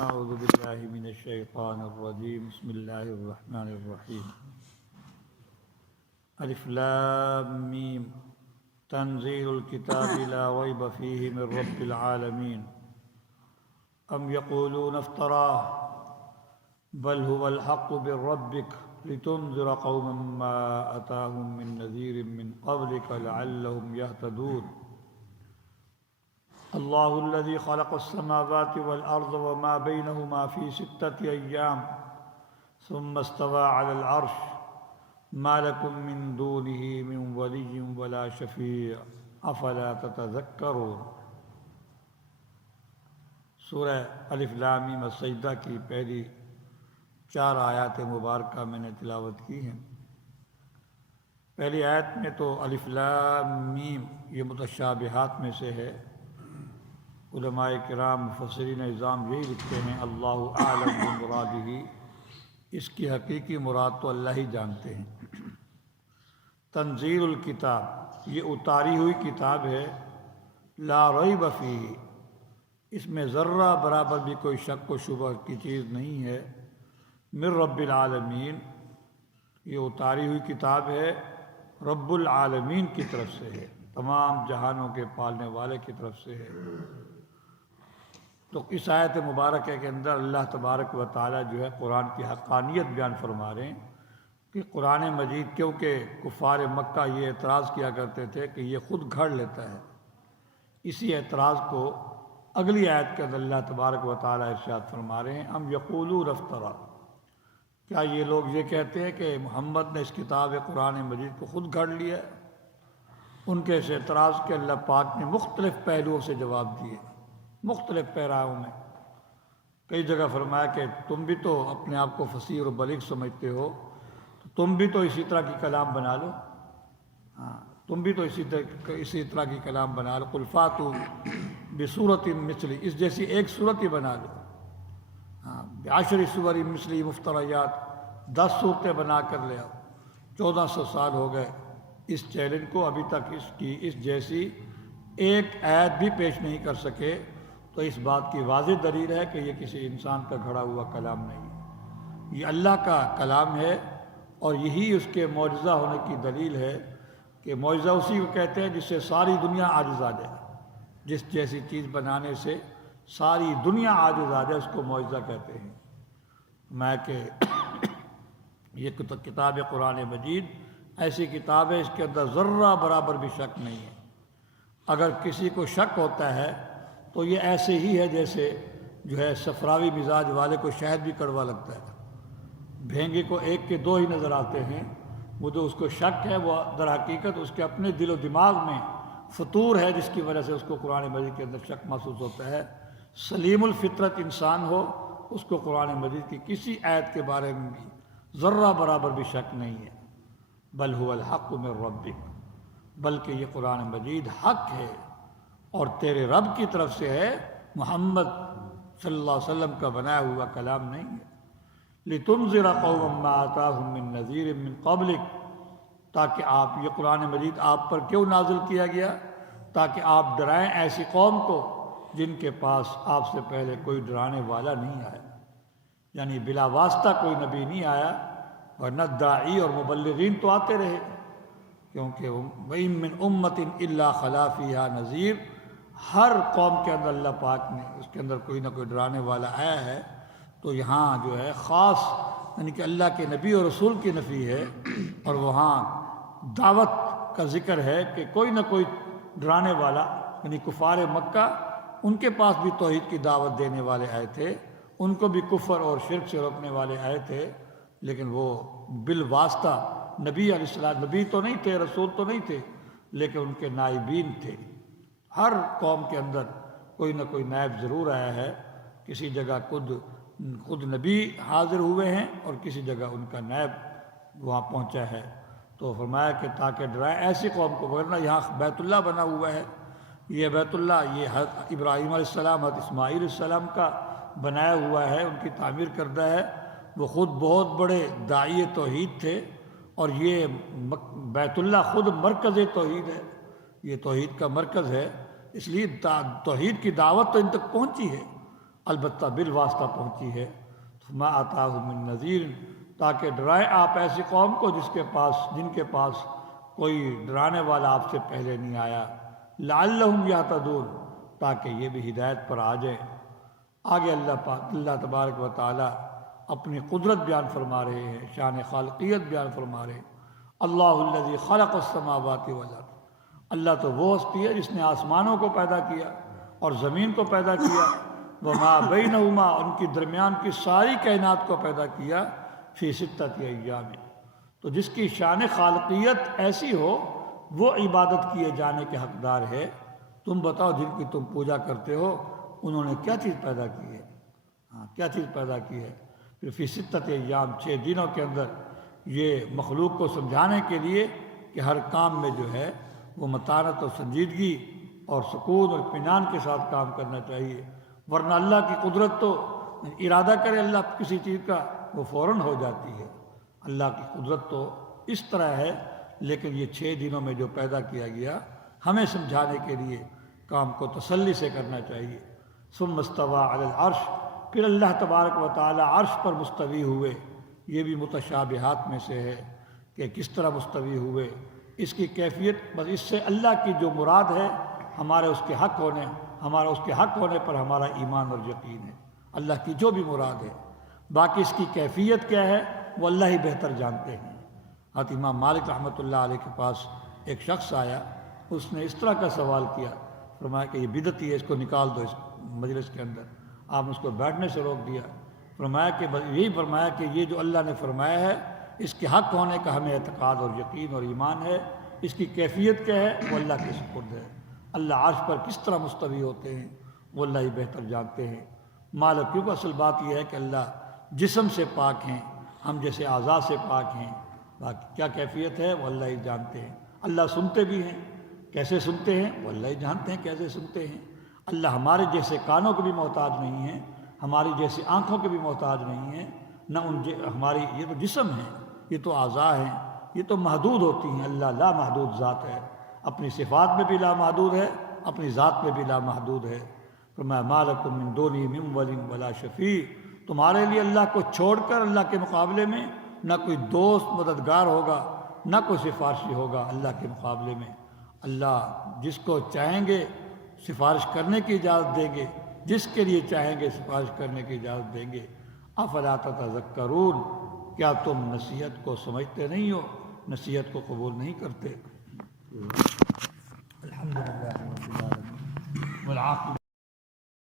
أعوذ بالله من الشيطان الرجيم بسم الله الرحمن الرحيم الف لام میم تنزيل الكتاب لا ريب فيه من رب العالمين أم يقولون افتراه بل هو الحق من ربك لتنذر قوما ما أتاهم من نذير من قبلك لعلهم يهتدون اللہ الذي خلق السماوات والأرض وما بينهما في 6 أيام ثم استوى على العرش ما لكم من دونه من ولي ولا شفيع أفلا تتذكرون۔ سورہ الف لام میم السجدہ کی پہلی 4 آیات مبارکہ میں نے تلاوت کی ہیں۔ پہلی آیت میں تو الف لام میم یہ متشابہات میں سے ہے۔ علماء کرام مفسرین اعظام یہی لکھتے ہیں اللہ اعلم بمرادہ، اس کی حقیقی مراد تو اللہ ہی جانتے ہیں۔ تنزیل الکتاب یہ اتاری ہوئی کتاب ہے، لا ریب فیہ اس میں ذرہ برابر بھی کوئی شک و شبہ کی چیز نہیں ہے، من رب العالمین یہ اتاری ہوئی کتاب ہے رب العالمین کی طرف سے ہے، تمام جہانوں کے پالنے والے کی طرف سے ہے۔ تو اس آیت مبارکہ کے اندر اللہ تبارک و تعالی جو ہے قرآن کی حقانیت بیان فرما رہے ہیں کہ قرآن مجید، کیونکہ کفار مکہ یہ اعتراض کیا کرتے تھے کہ یہ خود گھڑ لیتا ہے، اسی اعتراض کو اگلی آیت کے اندر اللہ تبارک و تعالی ارشاد فرما رہے ہیں ام یقولون افترا، کیا یہ لوگ یہ کہتے ہیں کہ محمد نے اس کتاب قرآن مجید کو خود گھڑ لیا ہے؟ ان کے اس اعتراض کے اللہ پاک نے مختلف پہلوؤں سے جواب دیے، مختلف پیراؤں میں۔ کئی جگہ فرمایا کہ تم بھی تو اپنے آپ کو فصیح اور بلیغ سمجھتے ہو، تو تم بھی تو اسی طرح کی کلام بنا لو، تم بھی تو اسی طرح کی کلام بنا لو، قل فاتوا بصورت مثلی اس جیسی ایک صورت ہی بنا لو، بعشر سور مثلی مفتریات 10 صورتیں بنا کر لے آؤ۔ 1400 سال ہو گئے اس چیلنج کو، ابھی تک اس جیسی ایک آیت بھی پیش نہیں کر سکے، تو اس بات کی واضح دلیل ہے کہ یہ کسی انسان کا گھڑا ہوا کلام نہیں ہے، یہ اللہ کا کلام ہے، اور یہی اس کے معجزہ ہونے کی دلیل ہے کہ معجزہ اسی کو کہتے ہیں جس سے ساری دنیا عاجز آ جائے، جس جیسی چیز بنانے سے ساری دنیا عاجز آ جائے اس کو معجزہ کہتے ہیں۔ میں کہ یہ کتاب قرآن مجید ایسی کتاب ہے اس کے اندر ذرہ برابر بھی شک نہیں ہے۔ اگر کسی کو شک ہوتا ہے تو یہ ایسے ہی ہے جیسے جو ہے صفراوی مزاج والے کو شہد بھی کڑوا لگتا ہے، بھینگے کو 1 کے 2 ہی نظر آتے ہیں، وہ جو اس کو شک ہے وہ در حقیقت اس کے اپنے دل و دماغ میں فطور ہے، جس کی وجہ سے اس کو قرآن مجید کے اندر شک محسوس ہوتا ہے۔ سلیم الفطرت انسان ہو اس کو قرآن مجید کی کسی آیت کے بارے میں بھی ذرہ برابر بھی شک نہیں ہے۔ بل هو الحق من ربک، بلکہ یہ قرآن مجید حق ہے اور تیرے رب کی طرف سے ہے، محمد صلی اللہ علیہ وسلم کا بنایا ہوا کلام نہیں ہے۔ لِتُنذِرَ قَوْمًا مَّا آتَاهُم مِّن نَّذِيرٍ مِّن قَبْلِكَ، تاکہ آپ، یہ قرآن مجید آپ پر کیوں نازل کیا گیا؟ تاکہ آپ ڈرائیں ایسی قوم کو جن کے پاس آپ سے پہلے کوئی ڈرانے والا نہیں آیا، یعنی بلا واسطہ کوئی نبی نہیں آیا، ورنہ داعی اور مبلغین تو آتے رہے، کیونکہ وَإِن مِّنْ أُمَّةٍ إِلَّا خَلَا فِيهَا نَذِيرٌ، ہر قوم کے اندر اللہ پاک نے اس کے اندر کوئی نہ کوئی ڈرانے والا آیا ہے۔ تو یہاں جو ہے خاص یعنی کہ اللہ کے نبی اور رسول کی نفی ہے، اور وہاں دعوت کا ذکر ہے کہ کوئی نہ کوئی ڈرانے والا، یعنی کفار مکہ ان کے پاس بھی توحید کی دعوت دینے والے آئے تھے، ان کو بھی کفر اور شرک سے روکنے والے آئے تھے، لیکن وہ بالواسطہ نبی علیہ السلام، نبی تو نہیں تھے، رسول تو نہیں تھے، لیکن ان کے نائبین تھے۔ ہر قوم کے اندر کوئی نہ کوئی نائب ضرور آیا ہے، کسی جگہ خود نبی حاضر ہوئے ہیں اور کسی جگہ ان کا نائب وہاں پہنچا ہے۔ تو فرمایا کہ تاکہ ڈرائے ایسی قوم کو، ورنہ یہاں بیت اللہ بنا ہوا ہے، یہ بیت اللہ یہ حضرت ابراہیم علیہ السلام، حضرت اسماعیل علیہ السلام کا بنایا ہوا ہے، ان کی تعمیر کردہ ہے، وہ خود بہت بڑے داعی توحید تھے، اور یہ بیت اللہ خود مرکز توحید ہے، یہ توحید کا مرکز ہے، اس لیے توحید کی دعوت تو ان تک پہنچی ہے، البتہ بالواسطہ پہنچی ہے، فما آتاہم من نذیر، تاکہ ڈرائیں آپ ایسی قوم کو جن کے پاس کوئی ڈرانے والا آپ سے پہلے نہیں آیا، لعلہم یہتدون، تاکہ یہ بھی ہدایت پر آ جائیں۔ آگے اللہ تبارک و تعالی اپنی قدرت بیان فرما رہے ہیں، شان خالقیت بیان فرما رہے ہیں۔ اللہ الذی خلق السماوات والارض، اللہ تو وہ ہستی ہے جس نے آسمانوں کو پیدا کیا اور زمین کو پیدا کیا، وما بینہما، ان کی درمیان کی ساری کائنات کو پیدا کیا، فی ستۃ ایام، تو جس کی شان خالقیت ایسی ہو وہ عبادت کیے جانے کے حقدار ہے۔ تم بتاؤ جن کی تم پوجا کرتے ہو انہوں نے کیا چیز پیدا کی ہے؟ کیا چیز پیدا کی ہے؟ پھر فی ستۃ ایام، 6 دنوں کے اندر، یہ مخلوق کو سمجھانے کے لیے کہ ہر کام میں جو ہے وہ متانت اور سنجیدگی اور سکون اور اطمینان کے ساتھ کام کرنا چاہیے، ورنہ اللہ کی قدرت تو ارادہ کرے اللہ کسی چیز کا وہ فوراً ہو جاتی ہے۔ اللہ کی قدرت تو اس طرح ہے، لیکن یہ 6 دنوں میں جو پیدا کیا گیا ہمیں سمجھانے کے لیے کام کو تسلی سے کرنا چاہیے۔ ثم استوى علی العرش، پھر اللہ تبارک و تعالی عرش پر مستوی ہوئے۔ یہ بھی متشابہات میں سے ہے کہ کس طرح مستوی ہوئے، اس کی کیفیت بس اس سے اللہ کی جو مراد ہے ہمارا اس کے حق ہونے پر ہمارا ایمان اور یقین ہے، اللہ کی جو بھی مراد ہے۔ باقی اس کی کیفیت کیا ہے وہ اللہ ہی بہتر جانتے ہیں۔ حضرت امام مالک رحمۃ اللہ علیہ کے پاس ایک شخص آیا، اس نے اس طرح کا سوال کیا، فرمایا کہ یہ بدعتی ہے، اس کو نکال دو اس مجلس کے اندر۔ آپ نے اس کو بیٹھنے سے روک دیا، فرمایا کہ یہی فرمایا کہ یہ جو اللہ نے فرمایا ہے اس کے حق ہونے کا ہمیں اعتقاد اور یقین اور ایمان ہے، اس کی کیفیت کیا ہے وہ اللہ کے سپرد ہے۔ اللہ عرش پر کس طرح مستوی ہوتے ہیں وہ اللہ ہی بہتر جانتے ہیں۔ مالک، کیونکہ اصل بات یہ ہے کہ اللہ جسم سے پاک ہیں، ہم جیسے اعضاء سے پاک ہیں، باقی کیا کیفیت ہے وہ اللہ ہی جانتے ہیں۔ اللہ سنتے بھی ہیں، کیسے سنتے ہیں وہ اللہ ہی جانتے ہیں کیسے سنتے ہیں۔ اللہ ہمارے جیسے کانوں کے بھی محتاج نہیں ہیں، ہماری جیسی آنکھوں کے بھی محتاج نہیں ہیں، نہ ہماری یہ تو جسم ہے، یہ تو اعضاء ہیں، یہ تو محدود ہوتی ہیں۔ اللہ لا محدود ذات ہے، اپنی صفات میں بھی لا محدود ہے، اپنی ذات میں بھی لا محدود ہے۔ فرمایا ما لکم من دونہ من ولی ولا شفیع، تمہارے لیے اللہ کو چھوڑ کر اللہ کے مقابلے میں نہ کوئی دوست مددگار ہوگا، نہ کوئی سفارشی ہوگا اللہ کے مقابلے میں۔ اللہ جس کو چاہیں گے سفارش کرنے کی اجازت دیں گے، جس کے لیے چاہیں گے سفارش کرنے کی اجازت دیں گے۔ افلا تتذکرون، کیا تم نصیحت کو سمجھتے نہیں ہو، نصیحت کو قبول نہیں کرتے؟ الحمدللہ رب العالمین والعاقبۃ